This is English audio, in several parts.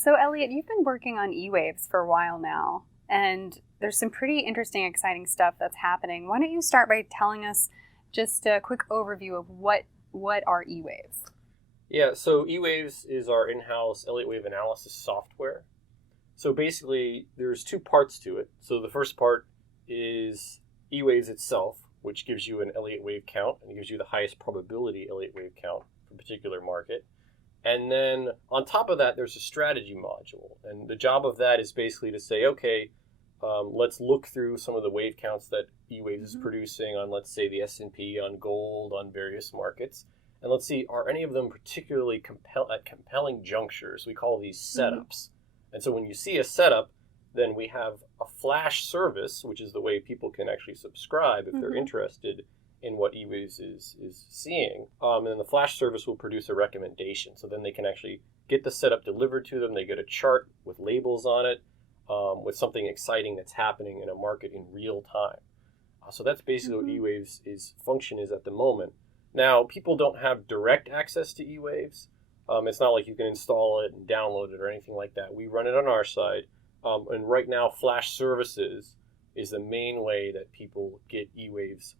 So Elliot, you've been working on EWAVES for a while now, and there's some pretty interesting, exciting stuff that's happening. Why don't you start by telling us just a quick overview of what are EWAVES? Yeah, so EWAVES is our in-house Elliott wave analysis software. So basically, there's two parts to it. So the first part is EWAVES itself, which gives you an Elliott wave count, and it gives you the highest probability Elliott wave count for a particular market. And then on top of that, there's a strategy module. And the job of that is basically to say, okay, let's look through some of the wave counts that EWAVES is producing on, let's say, the S&P, on gold, on various markets. And let's see, are any of them particularly at compelling junctures? We call these setups. And so when you see a setup, then we have a flash service, which is the way people can actually subscribe if they're interested in what EWAVES is seeing. And then the flash service will produce a recommendation. So then they can actually get the setup delivered to them. They get a chart with labels on it, with something exciting that's happening in a market in real time. So that's basically what EWAVES' function is at the moment. Now, people don't have direct access to EWAVES. It's not like you can install it and download it or anything like that. We run it on our side. And right now, Flash Services is the main way that people get EWAVES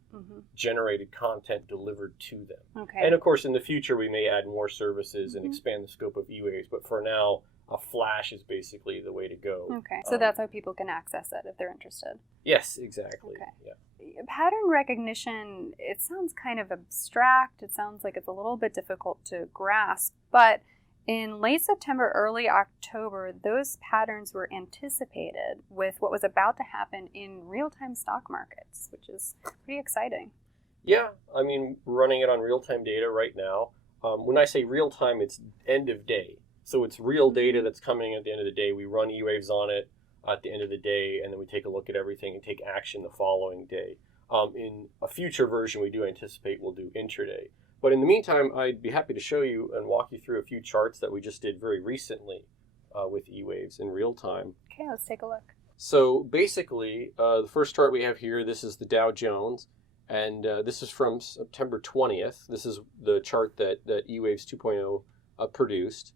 generated content delivered to them. Okay. And of course, in the future, we may add more services and expand the scope of EWAVES. But for now, a Flash is basically the way to go. Okay. So that's how people can access it if they're interested. Yes, exactly. Okay. Yeah. Pattern recognition, it sounds kind of abstract. It sounds like it's a little bit difficult to grasp. But in late September, early October, those patterns were anticipated with what was about to happen in real-time stock markets, which is pretty exciting. Yeah, I mean, we're running it on real-time data right now. When I say real-time, it's end of day. So it's real data that's coming at the end of the day. We run EWAVES on it at the end of the day, and then we take a look at everything and take action the following day. In a future version, we do anticipate we'll do intraday. But in the meantime, I'd be happy to show you and walk you through a few charts that we just did very recently with EWAVES in real time. Okay, let's take a look. So basically, the first chart we have here, this is the Dow Jones, and this is from September 20th. This is the chart that EWAVES 2.0 produced.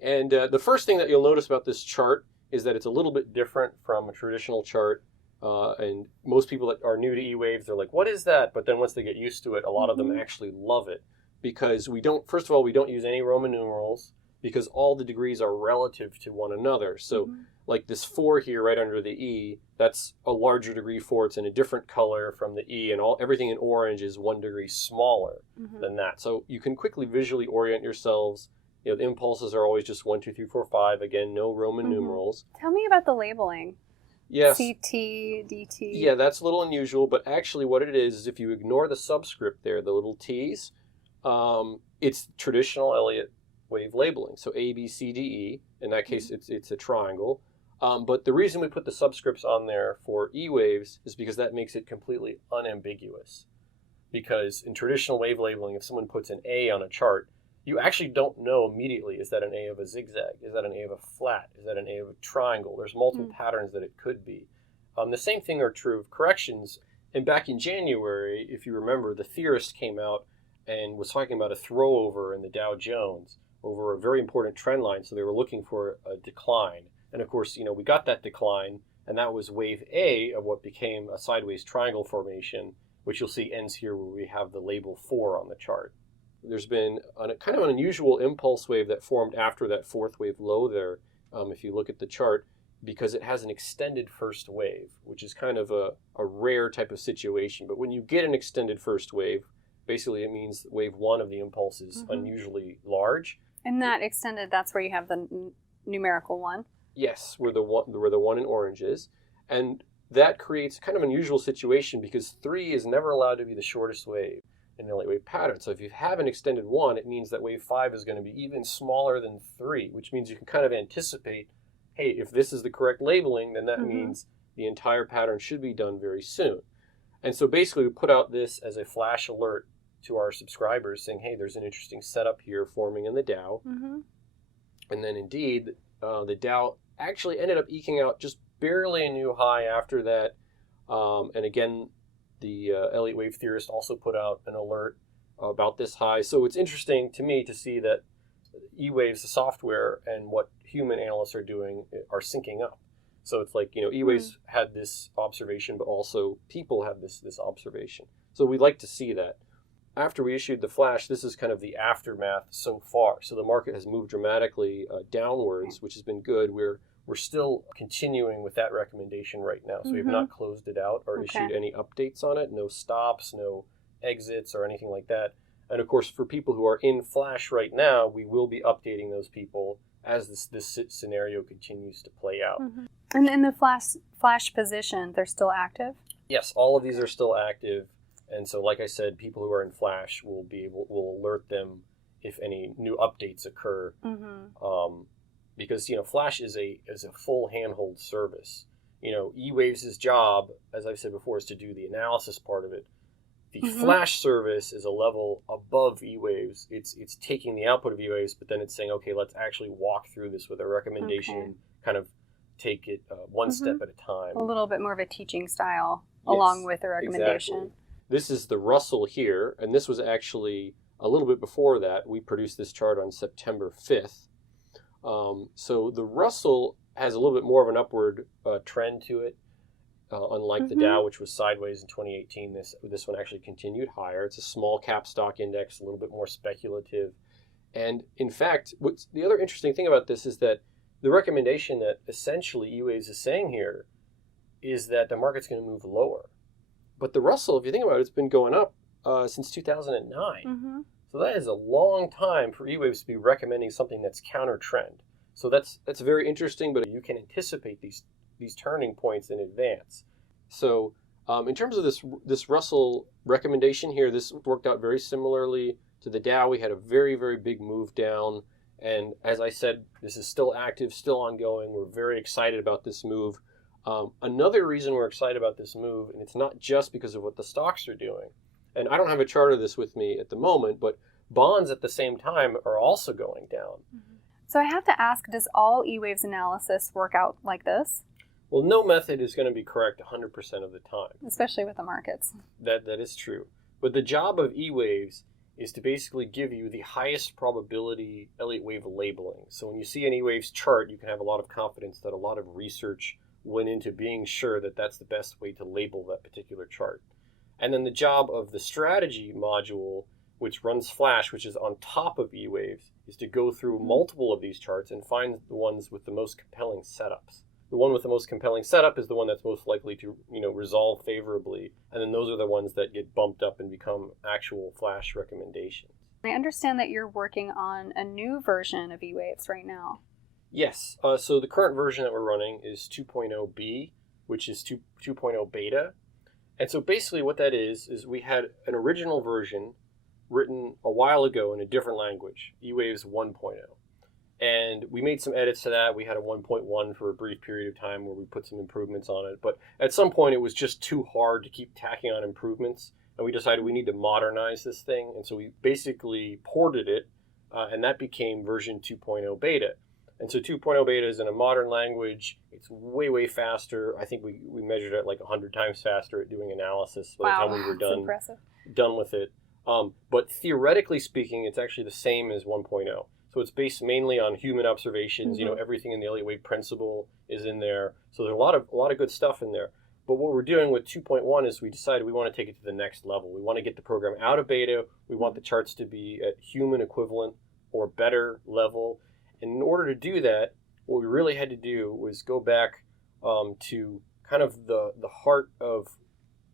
And the first thing that you'll notice about this chart is that it's a little bit different from a traditional chart. And most people that are new to EWAVES, they're like, what is that? But then once they get used to it, a lot of them actually love it. Because we don't use any Roman numerals, because all the degrees are relative to one another. So like this 4 here right under the E, that's a larger degree 4. It's in a different color from the E, and everything in orange is 1 degree smaller than that. So you can quickly visually orient yourselves. You know, the impulses are always just 1, 2, 3, 4, 5. Again, no Roman numerals. Tell me about the labeling. Yes. CT, DT. Yeah, that's a little unusual, but actually what it is if you ignore the subscript there, the little T's, it's traditional Elliott wave labeling. So A, B, C, D, E. In that case, it's a triangle. But the reason we put the subscripts on there for EWAVES is because that makes it completely unambiguous. Because in traditional wave labeling, if someone puts an A on a chart, you actually don't know immediately, is that an A of a zigzag? Is that an A of a flat? Is that an A of a triangle? There's multiple patterns that it could be. The same thing are true of corrections. And back in January, if you remember, the theorist came out and was talking about a throwover in the Dow Jones over a very important trend line. So they were looking for a decline. And of course, we got that decline, and that was wave A of what became a sideways triangle formation, which you'll see ends here where we have the label 4 on the chart. There's been kind of an unusual impulse wave that formed after that 4th wave low there, if you look at the chart, because it has an extended first wave, which is kind of a rare type of situation. But when you get an extended first wave, basically it means wave 1 of the impulse is unusually large. And that extended, that's where you have the numerical 1? Yes, where the 1 in orange is. And that creates kind of an unusual situation because 3 is never allowed to be the shortest wave in the Elliott wave pattern. So if you have an extended 1, it means that wave 5 is going to be even smaller than 3, which means you can kind of anticipate, hey, if this is the correct labeling, then that means the entire pattern should be done very soon. And so basically we put out this as a flash alert to our subscribers saying, hey, there's an interesting setup here forming in the Dow. And then indeed, the Dow actually ended up eking out just barely a new high after that. And again, the Elliott wave theorist also put out an alert about this high. So it's interesting to me to see that EWAVES, the software, and what human analysts are doing are syncing up. So it's like, EWAVES had this observation, but also people have this observation. So we'd like to see that. After we issued the flash, this is kind of the aftermath so far. So the market has moved dramatically downwards, which has been good. We're still continuing with that recommendation right now. So we have not closed it out or issued any updates on it. No stops, no exits or anything like that. And of course, for people who are in flash right now, we will be updating those people as this scenario continues to play out. And in the flash position, they're still active? Yes, all of these are still active. And so, like I said, people who are in flash will alert them if any new updates occur. Because, flash is a full handhold service. EWAVES' job, as I've said before, is to do the analysis part of it. The flash service is a level above EWAVES. It's taking the output of EWAVES, but then it's saying, okay, let's actually walk through this with a recommendation, kind of take it one step at a time. A little bit more of a teaching style along with a recommendation. Exactly. This is the Russell here, and this was actually a little bit before that. We produced this chart on September 5th. So the Russell has a little bit more of an upward trend to it. Unlike the Dow, which was sideways in 2018, this one actually continued higher. It's a small cap stock index, a little bit more speculative. And in fact, what's the other interesting thing about this is that the recommendation that essentially EWAVES is saying here is that the market's going to move lower. But the Russell, if you think about it, it's been going up since 2009. So that is a long time for EWAVES to be recommending something that's counter trend. So that's very interesting, but you can anticipate these turning points in advance. So in terms of this Russell recommendation here, this worked out very similarly to the Dow. We had a very, very big move down. And as I said, this is still active, still ongoing. We're very excited about this move. Another reason we're excited about this move, and it's not just because of what the stocks are doing, and I don't have a chart of this with me at the moment, but bonds at the same time are also going down. So I have to ask, does all EWAVES analysis work out like this? Well, no method is going to be correct 100% of the time. Especially with the markets. That is true. But the job of EWAVES is to basically give you the highest probability Elliott wave labeling. So when you see an EWAVES chart, you can have a lot of confidence that a lot of research went into being sure that that's the best way to label that particular chart. And then the job of the strategy module, which runs Flash, which is on top of EWAVES, is to go through multiple of these charts and find the ones with the most compelling setups. The one with the most compelling setup is the one that's most likely to, resolve favorably. And then those are the ones that get bumped up and become actual Flash recommendations. I understand that you're working on a new version of EWAVES right now. Yes. So the current version that we're running is 2.0b, which is 2.0 beta. And so basically what that is we had an original version written a while ago in a different language, EWAVES 1.0. And we made some edits to that. We had a 1.1 for a brief period of time where we put some improvements on it. But at some point, it was just too hard to keep tacking on improvements. And we decided we need to modernize this thing. And so we basically ported it, and that became version 2.0 beta. And so 2.0 beta is in a modern language. It's way, way faster. I think we measured it like 100 times faster at doing analysis by the time we were done with it. But theoretically speaking, it's actually the same as 1.0. So it's based mainly on human observations. Everything in the Elliott wave principle is in there. So there's a lot of good stuff in there. But what we're doing with 2.1 is we decided we want to take it to the next level. We want to get the program out of beta. We want the charts to be at human equivalent or better level. And in order to do that, what we really had to do was go back to kind of the heart of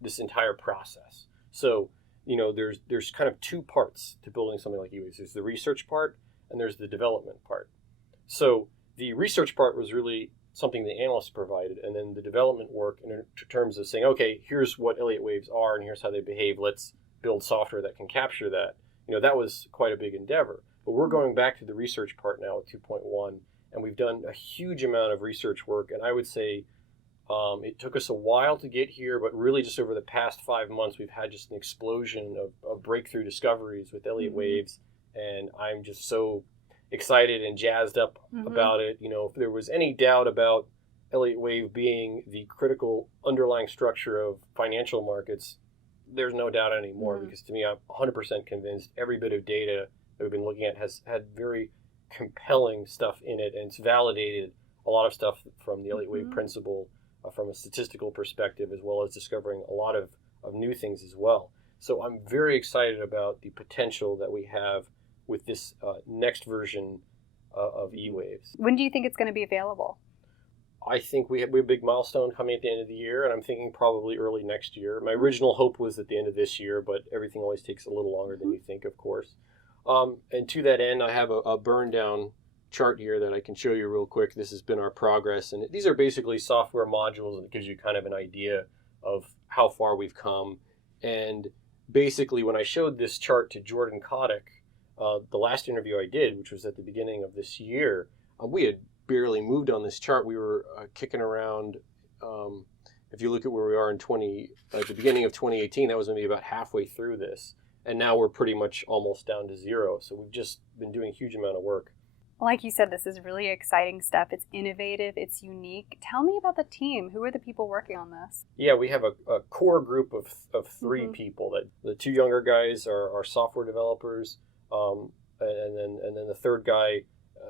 this entire process. So, there's kind of two parts to building something like EWAVES. There's the research part, and there's the development part. So the research part was really something the analysts provided, and then the development work in terms of saying, okay, here's what Elliott waves are, and here's how they behave. Let's build software that can capture that. That was quite a big endeavor. But we're going back to the research part now with 2.1, and we've done a huge amount of research work, and I would say it took us a while to get here, but really just over the past 5 months, we've had just an explosion of breakthrough discoveries with Elliott waves. And I'm just so excited and jazzed up about it. If there was any doubt about Elliott wave being the critical underlying structure of financial markets, there's no doubt anymore. Because to me, I'm 100% convinced every bit of data that we've been looking at has had very compelling stuff in it, and it's validated a lot of stuff from the Elliott wave principle from a statistical perspective, as well as discovering a lot of new things as well. So I'm very excited about the potential that we have with this next version of EWAVES. When do you think it's going to be available? I think we have a big milestone coming at the end of the year, and I'm thinking probably early next year. My original hope was at the end of this year, but everything always takes a little longer than you think, of course. And to that end, I have a burn down chart here that I can show you real quick. This has been our progress, and these are basically software modules, and it gives you kind of an idea of how far we've come. And basically, when I showed this chart to Jordan Kotick, the last interview I did, which was at the beginning of this year, we had barely moved on this chart. We were kicking around. If you look at where we are at the beginning of 2018, that was going to be about halfway through this, and now we're pretty much almost down to zero. So we've just been doing a huge amount of work. Like you said, this is really exciting stuff. It's innovative. It's unique. Tell me about the team. Who are the people working on this? Yeah, we have a core group of three people. That the two younger guys are software developers, and then the third guy,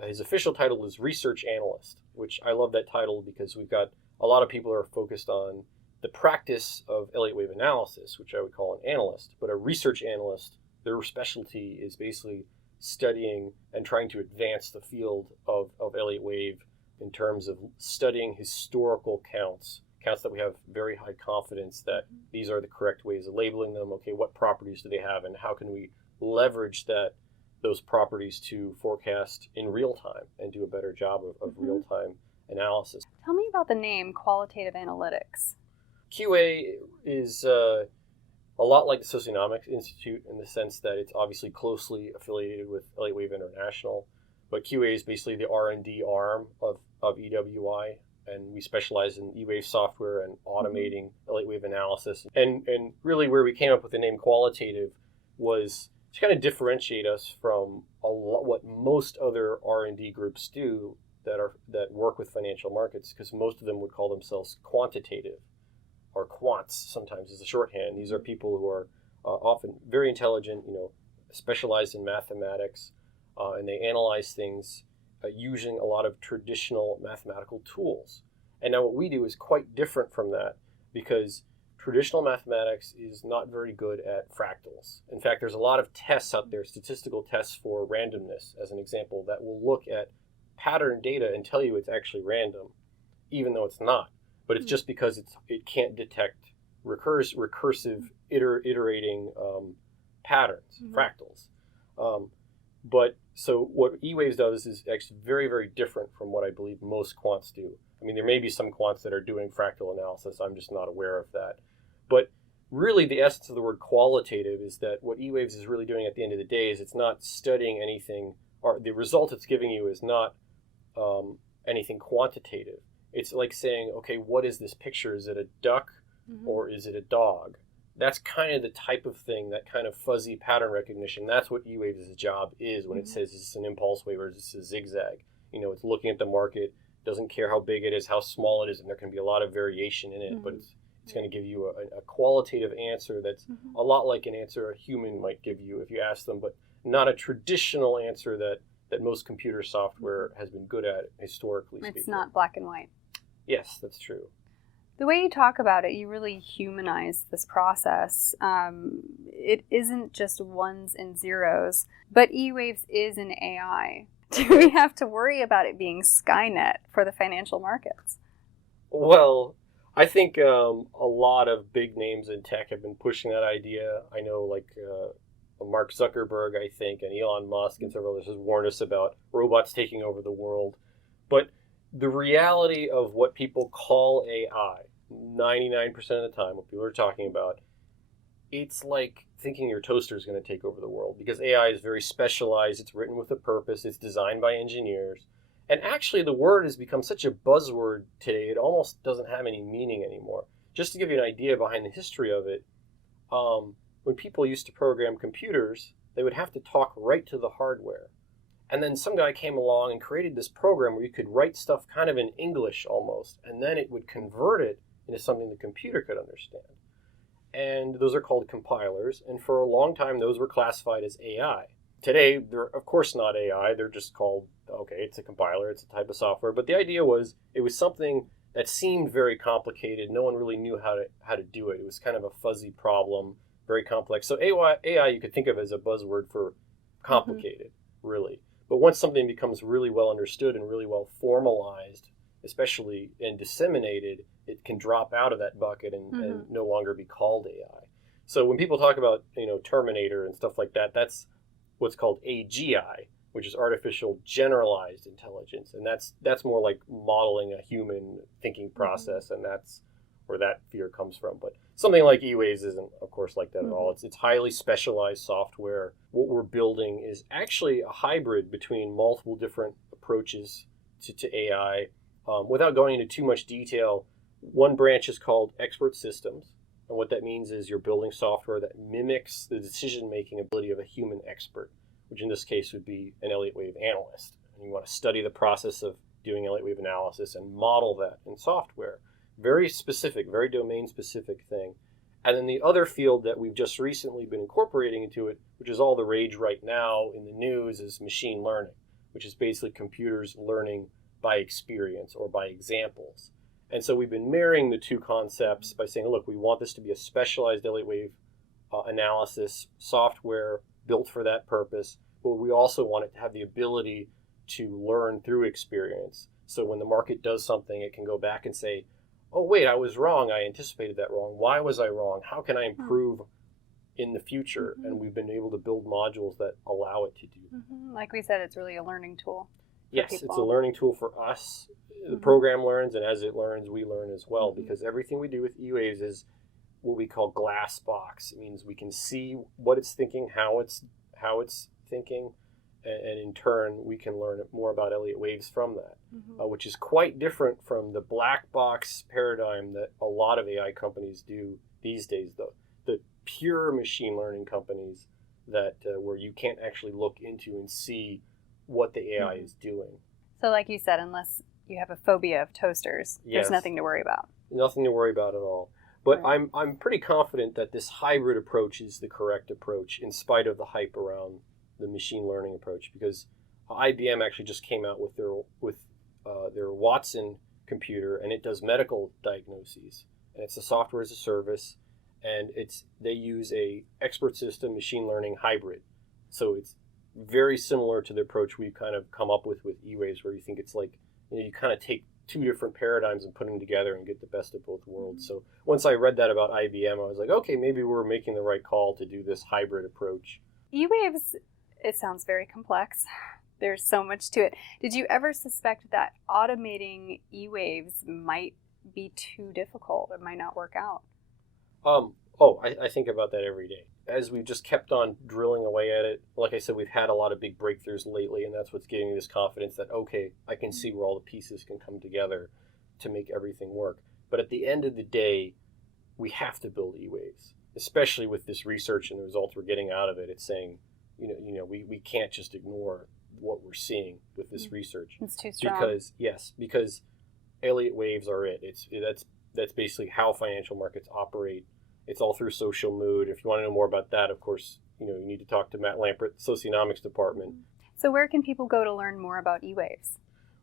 his official title is research analyst, which I love that title because we've got a lot of people who are focused on the practice of Elliott wave analysis, which I would call an analyst. But a research analyst, their specialty is basically studying and trying to advance the field of Elliott wave in terms of studying historical counts that we have very high confidence that these are the correct ways of labeling them. Okay, what properties do they have, and how can we leverage those properties to forecast in real time and do a better job of real-time analysis. Tell me about the name Qualitative Analytics. QA is a lot like the Socioeconomics Institute in the sense that it's obviously closely affiliated with Elliott Wave International, but QA is basically the R&D arm of EWI, and we specialize in E-Wave software and automating Elliott Wave analysis. And really where we came up with the name Qualitative was to kind of differentiate us from what most other R&D groups do that work with financial markets, because most of them would call themselves quantitative, or quants sometimes is a shorthand. These are people who are often very intelligent, specialized in mathematics, and they analyze things using a lot of traditional mathematical tools. And now what we do is quite different from that, because traditional mathematics is not very good at fractals. In fact, there's a lot of tests out there, statistical tests for randomness, as an example, that will look at pattern data and tell you it's actually random, even though it's not. But it's just because it can't detect recursive iterating patterns, fractals. But so what eWaves does is actually very, very different from what I believe most quants do. I mean, there may be some quants that are doing fractal analysis. I'm just not aware of that. But really the essence of the word qualitative is that what eWaves is really doing at the end of the day is it's not studying anything, or the result it's giving you is not anything quantitative. It's like saying, okay, what is this picture? Is it a duck or is it a dog? That's kind of the type of thing, that kind of fuzzy pattern recognition. That's what eWaves' job is when it says it's an impulse wave or it's a zigzag. It's looking at the market, doesn't care how big it is, how small it is, and there can be a lot of variation in it, but it's going to give you a qualitative answer that's a lot like an answer a human might give you if you ask them, but not a traditional answer that most computer software has been good at historically speaking. It's not black and white. Yes, that's true. The way you talk about it, you really humanize this process. It isn't just ones and zeros, but eWaves is an AI. Do we have to worry about it being Skynet for the financial markets? Well, I think a lot of big names in tech have been pushing that idea. I know Mark Zuckerberg, I think, and Elon Musk and several others has warned us about robots taking over the world. But the reality of what people call AI, 99% of the time, what people are talking about, it's like thinking your toaster is going to take over the world, because AI is very specialized. It's written with a purpose. It's designed by engineers. And actually, the word has become such a buzzword today, it almost doesn't have any meaning anymore. Just to give you an idea behind the history of it, when people used to program computers, they would have to talk right to the hardware. And then some guy came along and created this program where you could write stuff kind of in English almost, and then it would convert it into something the computer could understand. And those are called compilers, and for a long time those were classified as AI. today, they're of course not AI. They're just called, okay, it's a compiler, it's a type of software. But the idea was it was something that seemed very complicated. No one really knew how to do it. It was kind of a fuzzy problem, very complex. So AI you could think of as a buzzword for complicated, really. But once something becomes really well understood and really well formalized, especially and disseminated, it can drop out of that bucket and no longer be called AI. So when people talk about, Terminator and stuff like that, that's what's called AGI, which is artificial generalized intelligence, and that's more like modeling a human thinking process, and that's where that fear comes from. But something like EWAVES isn't, of course, like that at all. It's highly specialized software. What we're building is actually a hybrid between multiple different approaches to AI. Without going into too much detail, one branch is called expert systems. And what that means is you're building software that mimics the decision-making ability of a human expert, which in this case would be an Elliott wave analyst. And you want to study the process of doing Elliott wave analysis and model that in software. Very specific, very domain-specific thing. And then the other field that we've just recently been incorporating into it, which is all the rage right now in the news, is machine learning, which is basically computers learning by experience or by examples. And so we've been marrying the two concepts by saying, look, we want this to be a specialized Elliott wave analysis software built for that purpose, but we also want it to have the ability to learn through experience. So when the market does something, it can go back and say, oh, wait, I was wrong. I anticipated that wrong. Why was I wrong? How can I improve in the future? And we've been able to build modules that allow it to do. Like we said, it's really a learning tool. Yes, it's a learning tool for us. The program learns, and as it learns, we learn as well, because everything we do with EWAVES is what we call glass box. It means we can see what it's thinking, how it's thinking, and in turn, we can learn more about Elliott waves from that, which is quite different from the black box paradigm that a lot of AI companies do these days, though. The pure machine learning companies that where you can't actually look into and see what the AI is doing. So like you said, unless you have a phobia of toasters, there's nothing to worry about. Nothing to worry about at all. But right. I'm pretty confident that this hybrid approach is the correct approach in spite of the hype around the machine learning approach, because IBM actually just came out with their Watson computer, and it does medical diagnoses, and it's a software as a service, and they use a expert system machine learning hybrid. So it's very similar to the approach we've kind of come up with EWAVES, where you think it's like, you kind of take two different paradigms and put them together and get the best of both worlds. So once I read that about IBM, I was like, okay, maybe we're making the right call to do this hybrid approach. EWAVES, it sounds very complex. There's so much to it. Did you ever suspect that automating EWAVES might be too difficult? It might not work out? I think about that every day. As we've just kept on drilling away at it, like I said, we've had a lot of big breakthroughs lately, and that's what's giving me this confidence that, okay, I can see where all the pieces can come together to make everything work. But at the end of the day, we have to build EWAVES, especially with this research and the results we're getting out of it. It's saying, we can't just ignore what we're seeing with this research. It's too strong. Because Elliott waves are it. That's basically how financial markets operate. It's all through social mood. If you want to know more about that, of course, you need to talk to Matt Lampert, Socionomics Department. So where can people go to learn more about EWAVES?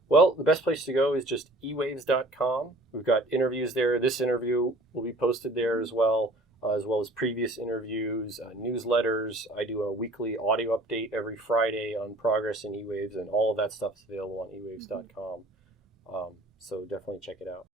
Well, the best place to go is just ewaves.com. We've got interviews there. This interview will be posted there as well as previous interviews, newsletters. I do a weekly audio update every Friday on progress in EWAVES, and all of that stuff is available on ewaves.com. So definitely check it out.